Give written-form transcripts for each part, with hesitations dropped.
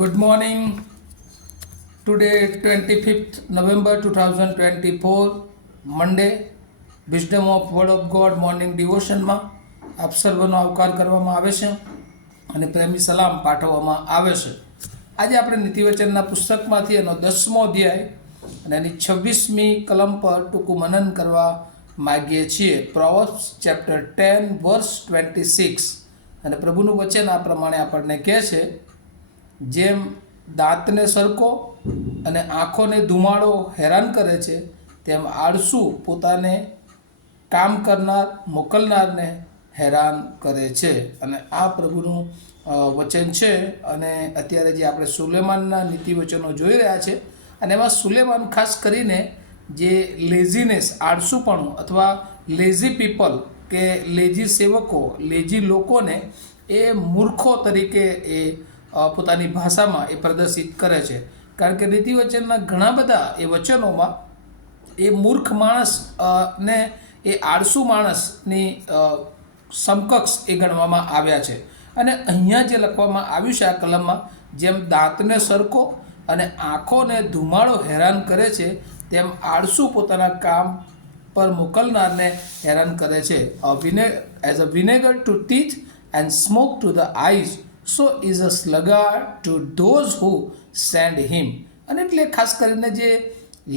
Good morning. Today, 25th November 2024, Monday, Wisdom of Word of God morning ડિવોશનમાં આપ સર્વનો આવકાર કરવામાં આવે છે અને પ્રેમી સલામ પાઠવવામાં આવે છે. આજે આપણે નીતિવચનના પુસ્તકમાંથી એનો 10મો અધ્યાય અને એની 26મી કલમ પર ટૂંકું મનન કરવા માગીએ છીએ. પ્રોવર્બ્સ ચેપ્ટર 10 વર્સ 26 અને પ્રભુનું વચન આ પ્રમાણે આપણને કહે છે, જેમ દાંતને સરકો અને આંખોને ધુમાડો હેરાન કરે છે, તેમ આળસુ પોતાને કામ કરનાર મોકલનારને હેરાન કરે છે. અને આ પ્રભુનું વચન છે. અને અત્યારે જે આપણે સુલેમાનના નીતિવચનો જોઈ રહ્યા છે, અને એમાં સુલેમાન ખાસ કરીને જે લેઝીનેસ, આળસુપણું અથવા લેઝી પીપલ કે લેઝી સેવકો, લેઝી લોકોને એ મૂર્ખો તરીકે એ પોતાની ભાષામાં એ પ્રદર્શિત કરે છે. કારણ કે નીતિવચનના ઘણા બધા એ વચનોમાં એ મૂર્ખ માણસ ને એ આળસુ માણસની સમકક્ષ એ ગણવામાં આવ્યા છે. અને અહીંયા જે લખવામાં આવ્યું છે આ કલમમાં, જેમ દાંતને સરકો અને આંખોને ધુમાડો હેરાન કરે છે, તેમ આળસુ પોતાના કામ પર મોકલનારને હેરાન કરે છે. As a vinegar to teeth and smoke to the eyes, so is a sluggard to those who send him. અને એટલે ખાસ કરીને જે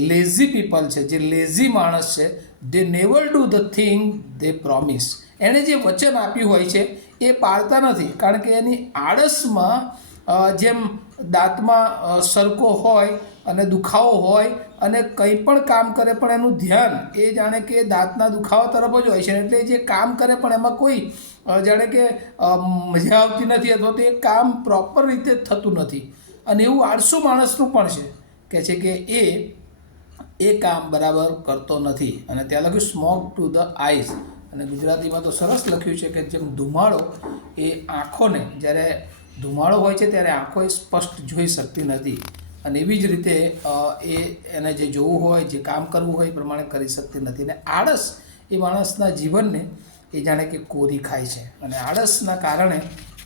લેઝી પીપલ છે, જે લેઝી માણસ છે, they never do the thing they promise. એણે જે વચન આપ્યું હોય છે એ પાળતા નથી. કારણ કે એની આળસમાં જેમ દાંતમાં સરકો હોય અને દુખાવો હોય અને કંઈ પણ કામ કરે પણ એનું ધ્યાન એ જાણે કે દાંતના દુખાવા તરફ જ હોય છે. એટલે જે કામ કરે પણ એમાં કોઈ જાણે કે મજા આવતી નથી અથવા તો એ કામ પ્રોપર રીતે થતું નથી. અને એવું આળસુ માણસનું પણ છે, કહે છે કે એ કામ બરાબર કરતો નથી. અને ત્યાં લખ્યું સ્મોક ટુ ધ આઈઝ, અને ગુજરાતીમાં તો સરસ લખ્યું છે કે જેમ ધુમાડો એ આંખોને, જ્યારે ધુમાડો હોય છે ત્યારે આંખો એ સ્પષ્ટ જોઈ શકતી નથી, અને એવી જ રીતે એને જે જોવું હોય, જે કામ કરવું હોય એ પ્રમાણે કરી શકતી નથી. અને આળસ એ માણસના જીવનને એ જાણે કે કોરી ખાય છે. અને આળસના કારણે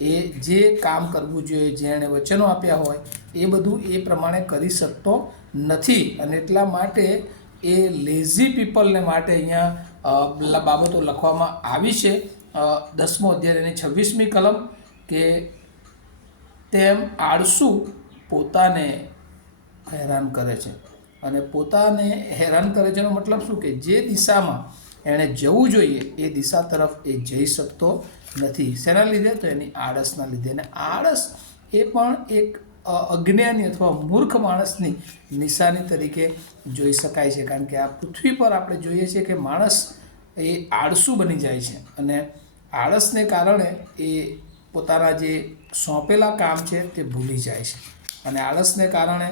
એ જે કામ કરવું જોઈએ, જેણે વચનો આપ્યા હોય એ બધું એ પ્રમાણે કરી શકતો નથી. અને એટલા માટે એ લેઝી પીપલને માટે અહીંયા બાબતો લખવામાં આવી છે. 10મો અધ્યાયની 26મી કલમ કે તેમ આળસુ પોતાને હેરાન કરે છે. અને પોતાને હેરાન કરે છે એનો મતલબ શું, કે જે દિશામાં એણે જવું જોઈએ એ દિશા તરફ એ જઈ શકતો નથી. શેના લીધે? તો એની આળસના લીધે. અને આળસ એ પણ એક અજ્ઞાની અથવા મૂર્ખ માણસની નિશાની તરીકે જોઈ શકાય છે. કારણ કે આ પૃથ્વી પર આપણે જોઈએ છીએ કે માણસ એ આળસુ બની જાય છે, અને આળસને કારણે એ પોતાના જે સોંપેલા કામ છે તે ભૂલી જાય છે. અને આળસને કારણે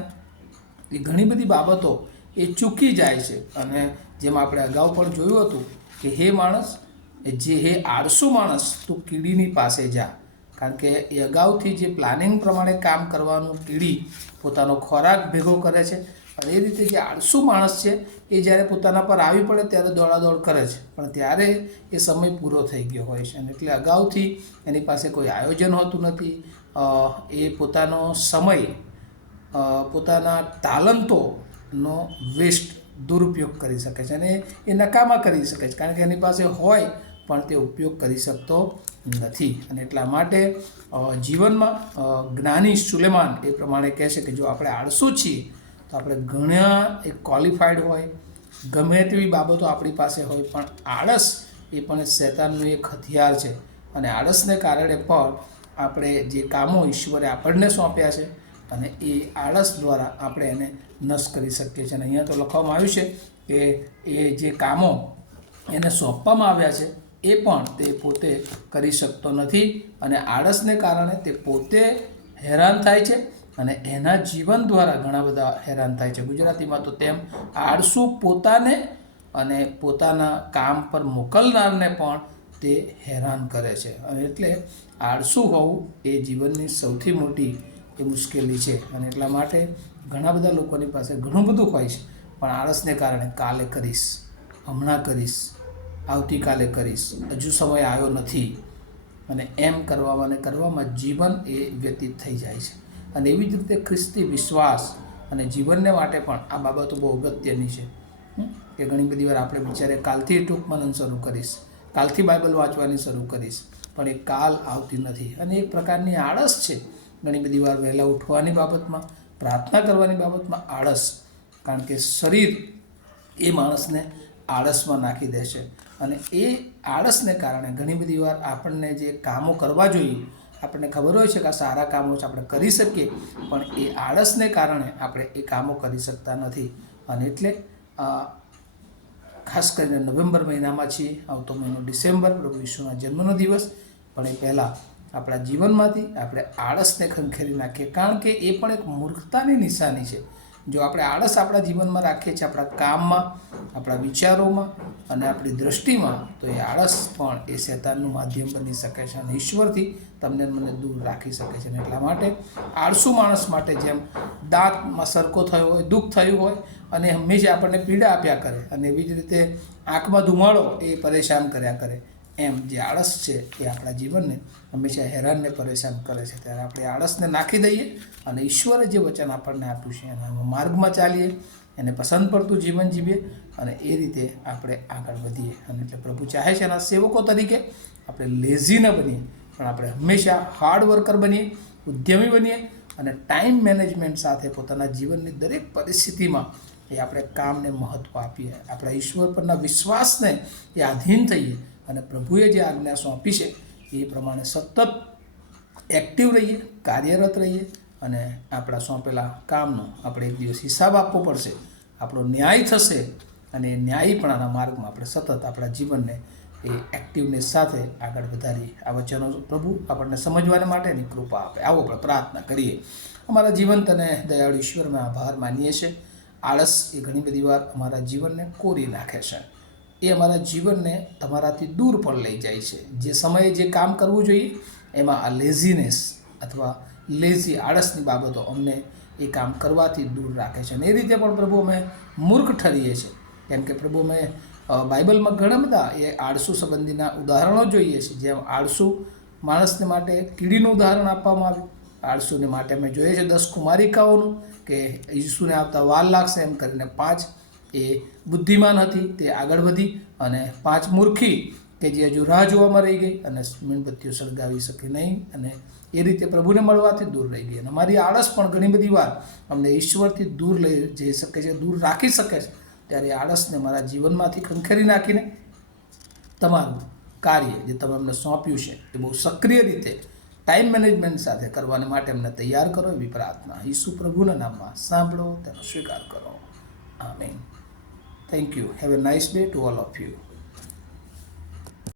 એ ઘણી બધી બાબતો એ ચૂકી જાય છે. અને જેમ આપણે અગાઉ પણ જોયું હતું કે હે માણસ, હે આળસુ માણસ, તું કીડીની પાસે જા. કારણ કે એ અગાઉથી જે પ્લાનિંગ પ્રમાણે કામ કરવાનું કીડી પોતાનો ખોરાક ભેગો કરે છે. અને એ રીતે જે આળસુ માણસ છે એ જ્યારે પોતાના પર આવી પડે ત્યારે દોડાદોડ કરે છે, પણ ત્યારે એ સમય પૂરો થઈ ગયો હોય છે. અને એટલે અગાઉથી એની પાસે કોઈ આયોજન હોતું નથી. એ પોતાનો સમય, પોતાના તાલંતોનો વેસ્ટ, દુરુપયોગ કરી શકે છે, અને એ નકામા કરી શકે છે. કારણ કે એની પાસે હોય પણ તે ઉપયોગ કરી શકતો નથી. અને એટલા માટે જીવનમાં જ્ઞાની સુલેમાન એ પ્રમાણે કહે છે કે જો આપણે આળસુ છીએ તો આપણે ઘણા એક ક્વોલિફાઈડ હોય, ગમે તેવી બાબતો આપણી પાસે હોય, પણ આળસ એ પણ શૈતાનનું એક હથિયાર છે. અને આળસને કારણે પણ આપણે જે કામો ઈશ્વરે આપણને સોંપ્યા છે અને એ આળસ દ્વારા આપણે એને નષ્ટ કરી શકીએ છીએ. અને અહીંયા તો લખવામાં આવ્યું છે કે એ જે કામો એને સોંપવામાં આવ્યા છે એ પણ તે પોતે કરી શકતો નથી. અને આળસને કારણે તે પોતે હેરાન થાય છે અને એના જીવન દ્વારા ઘણા બધા હેરાન થાય છે. ગુજરાતીમાં તો તેમ આળસુ પોતાને અને પોતાના કામ પર મોકલનારને પણ તે હેરાન કરે છે. અને એટલે આળસુ હોવું એ જીવનની સૌથી મોટી એ મુશ્કેલી છે. અને એટલા માટે ઘણા બધા લોકોની પાસે ઘણું બધું હોય છે, પણ આળસને કારણે કાલે કરીશ, હમણાં કરીશ, આવતીકાલે કરીશ, હજુ સમય આવ્યો નથી, અને એમ કરવામાં જીવન એ વ્યતીત થઈ જાય છે. અને એવી જ રીતે ખ્રિસ્તી વિશ્વાસ અને જીવનને માટે પણ આ બાબતો બહુ અગત્યની છે કે ઘણી બધી વાર આપણે વિચારે કાલથી ટૂંક મનન શરૂ કરીશ, કાલથી બાઇબલ વાંચવાની શરૂ કરીશ, પણ એ કાલ આવતી નથી. અને એક પ્રકારની આળસ છે ઘણી બધી વાર વહેલા ઉઠવાની બાબતમાં, પ્રાર્થના કરવાની બાબતમાં આળસ, કારણ કે શરીર એ માણસને આળસમાં નાખી દે છે. અને એ આળસને કારણે ઘણી બધી વાર આપણને જે કામો કરવા જોઈએ, આપણને ખબર હોય છે કે આ સારા કામો છે, આપણે કરી શકીએ, પણ એ આળસને કારણે આપણે એ કામો કરી શકતા નથી. અને એટલે ખાસ કરીને નવેમ્બર મહિનામાં છીએ, આવતો મહિનો ડિસેમ્બર, પ્રભુ ઈસુના જન્મનો દિવસ, પણ એ પહેલાં આપણા જીવનમાંથી આપણે આળસને ખંખેરી નાખીએ, કારણ કે એ પણ એક મૂર્ખતાની નિશાની છે. જો આપણે આળસ આપણા જીવનમાં રાખીએ છીએ, આપણા કામમાં, આપણા વિચારોમાં અને આપણી દૃષ્ટિમાં, તો એ આળસ પણ એ શૈતાનનું માધ્યમ બની શકે છે અને ઈશ્વરથી તમને મને દૂર રાખી શકે છે. અને એટલા માટે આળસુ માણસ માટે જેમ દાંતમાં સરકો થયો હોય, દુઃખ થયું હોય અને હંમેશા આપણને પીડા આપ્યા કરે, અને એવી જ રીતે આંખમાં ધુમાડો એ પરેશાન કર્યા કરે, એમ જે આળસ છે એ આપણા જીવનને હંમેશા હેરાનને પરેશાન કરે છે. ત્યારે આપણે આળસને નાખી દઈએ અને ઈશ્વરે જે વચન આપણને આપ્યું છે એના માર્ગમાં ચાલીએ, એને પસંદ પડતું જીવન જીવીએ અને એ રીતે આપણે આગળ વધીએ. અને એટલે પ્રભુ ચાહે છે એના સેવકો તરીકે આપણે લેઝી ન બનીએ, પણ આપણે હંમેશા હાર્ડ વર્કર બનીએ, ઉદ્યમી બનીએ અને ટાઈમ મેનેજમેન્ટ સાથે પોતાના જીવનની દરેક પરિસ્થિતિમાં એ આપણે કામને મહત્ત્વ આપીએ, આપણા ઈશ્વર પરના વિશ્વાસને એ આધીન થઈએ અને પ્રભુએ જે આજ્ઞા સોંપી છે એ પ્રમાણે સતત એક્ટિવ રહીએ, કાર્યરત રહીએ અને આપણા સોંપેલા કામનો આપણે એક દિવસ હિસાબ આપવો પડશે, આપણો ન્યાય થશે અને એ ન્યાયીપણાના માર્ગમાં આપણે સતત આપણા જીવનને એ એક્ટિવનેસ સાથે આગળ વધારીએ. આ વચનો પ્રભુ આપણને સમજવાને માટેની કૃપા આપે. આવો આપણે પ્રાર્થના કરીએ. અમારા જીવંત અને દયાળુ ઈશ્વરમાં આભાર માનીએ છીએ. આળસ એ ઘણી બધી વાર અમારા જીવનને કોરી નાખે છે, એ અમારા જીવનને તમારાથી દૂર પણ લઈ જાય છે. જે સમયે જે કામ કરવું જોઈએ એમાં આ લેઝીનેસ અથવા લેઝી આળસની બાબતો અમને એ કામ કરવાથી દૂર રાખે છે. અને એ રીતે પણ પ્રભુ અમે મૂર્ખ ઠરીએ છીએ, કેમ કે પ્રભુ અમે બાઇબલમાં ઘણા બધા એ આળસુ સંબંધીના ઉદાહરણો જોઈએ છીએ. જેમ આળસુ માણસને માટે કીડીનું ઉદાહરણ આપવામાં આવ્યું, આળસુને માટે અમે જોઈએ છીએ 10 કુમારિકાઓનું, કે ઈસુને આવતા વાર લાગશે એમ કરીને 5 એ બુદ્ધિમાન હતી તે આગળ વધી અને 5 મૂર્ખી કે જે હજુ રાહ જોવામાં રહી ગઈ અને મીણબત્તીઓ સળગાવી શકી નહીં અને એ રીતે પ્રભુને મળવાથી દૂર રહી ગઈ. અને અમારી આળસ પણ ઘણી બધી વાર અમને ઈશ્વરથી દૂર લઈ જઈ શકે છે, દૂર રાખી શકે છે. ત્યારે આળસને મારા જીવનમાંથી ખંખેરી નાખીને તમારું કાર્ય જે તમે અમને સોંપ્યું છે એ બહુ સક્રિય રીતે ટાઈમ મેનેજમેન્ટ સાથે કરવાને માટે અમને તૈયાર કરો, એવી પ્રાર્થના ઈસુ પ્રભુના નામમાં સાંભળો, તેનો સ્વીકાર કરો. આમીન. Thank you. Have a nice day to all of you.